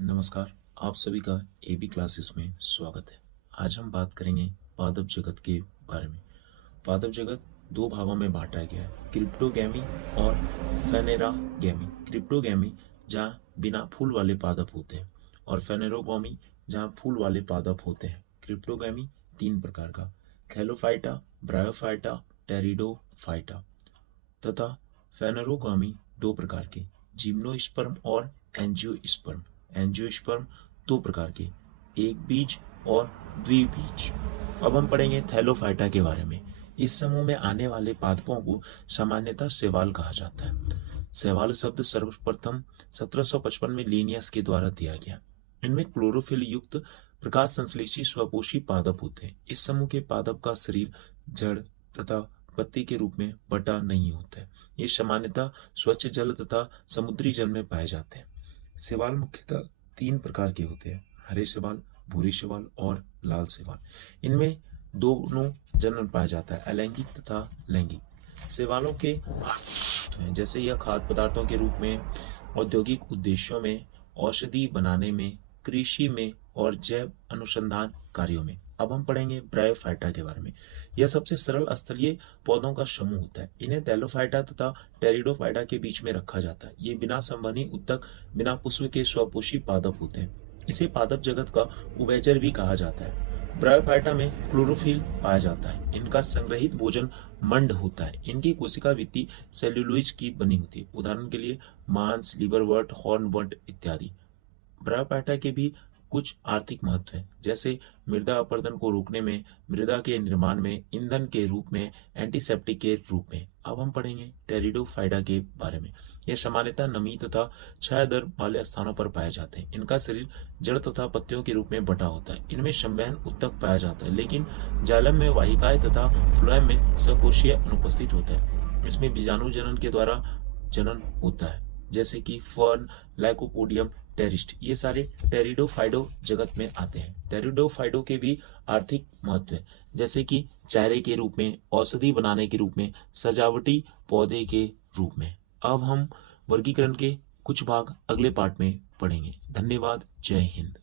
नमस्कार। आप सभी का एबी क्लासेस में स्वागत है। आज हम बात करेंगे पादप जगत के बारे में। पादप जगत दो भागों में बांटा गया है, क्रिप्टोगैमी और फेनेरागैमी। क्रिप्टोगैमी जहाँ बिना फूल वाले पादप होते हैं और फेनेरोगैमी जहाँ फूल वाले पादप होते हैं। क्रिप्टोगैमी तीन प्रकार का, थैलोफाइटा, ब्रायोफाइटा, टेरिडोफाइटा तथा फेनेरोगामी दो प्रकार के, जिम्नोस्पर्म और एंजियोस्पर्म। एंजियोस्पर्म दो प्रकार के, एक बीज और द्विबीज। अब हम पढ़ेंगे थैलोफाइटा के बारे में। इस समूह में आने वाले पादपों को सामान्यतः शैवाल कहा जाता है। शैवाल शब्द सर्वप्रथम 1755 में लिनियस के द्वारा दिया गया। इनमें क्लोरोफिल युक्त प्रकाश संश्लेषी स्वपोषी पादप होते हैं। इस समूह के पादप का शरीर जड़ तथा पत्ती के रूप में बटा नहीं होता है। ये सामान्यतः स्वच्छ जल तथा समुद्री जल में पाए जाते हैं। शैवाल मुख्यतः तीन प्रकार के होते हैं, हरे शैवाल, भूरे शैवाल और लाल शैवाल। इनमें दोनों जन्म पाया जाता है, अलैंगिक तथा लैंगिक। शैवालों के हैं जैसे यह खाद्य पदार्थों के रूप में, औद्योगिक उद्देश्यों में, औषधि बनाने में, कृषि में और जैव अनुसंधान कार्यों में। अब हम पढ़ेंगे ब्रायोफाइटा के बारे में। यह सबसे सरल स्थलीय पौधों का समूह होता है। इन्हें थैलोफाइटा तथा टेरिडोफाइटा के बीच में रखा जाता है। ये बिना संवहनी उत्तक, बिना पुष्प के स्वपोषी पादप होते हैं। इसे पादप जगत का उभयचर भी कहा जाता है। ब्रायोफाइटा में क्लोरोफिल पाया जाता है। इनका संग्रहित भोजन मंड होता है। इनकी कोशिका भित्ति सेल्यूलोज की बनी होती है। उदाहरण के लिए मांस, लिवरवर्ट, हॉर्नवर्ट इत्यादि। ब्रायोफाइटा के भी कुछ आर्थिक महत्व है, जैसे मृदा अपरदन को रोकने में, मृदा के निर्माण में, ईंधन के रूप में, एंटीसेप्टिक के रूप में। अब हम पढ़ेंगे टेरिडोफाइटा के बारे में। यह सामान्यतः नमी तथा छायादार वाले स्थानों पर पाए जाते हैं। इनका शरीर जड़ तथा पत्तियों के रूप में बटा होता है। इनमें संवहन उत्तक पाया जाता है, लेकिन जाइलम में वाहिकाएं तथा फ्लोएम में सकोशीय अनुपस्थित होता है। इसमें बीजाणु जनन के द्वारा जनन होता है, जैसे कि फर्न, लाइकोपोडियम, टेरिस्ट। ये सारे टेरिडोफाइडो जगत में आते हैं। टेरिडोफाइडो के भी आर्थिक महत्व है, जैसे कि चारे के रूप में, औषधि बनाने के रूप में, सजावटी पौधे के रूप में। अब हम वर्गीकरण के कुछ भाग अगले पार्ट में पढ़ेंगे। धन्यवाद। जय हिंद।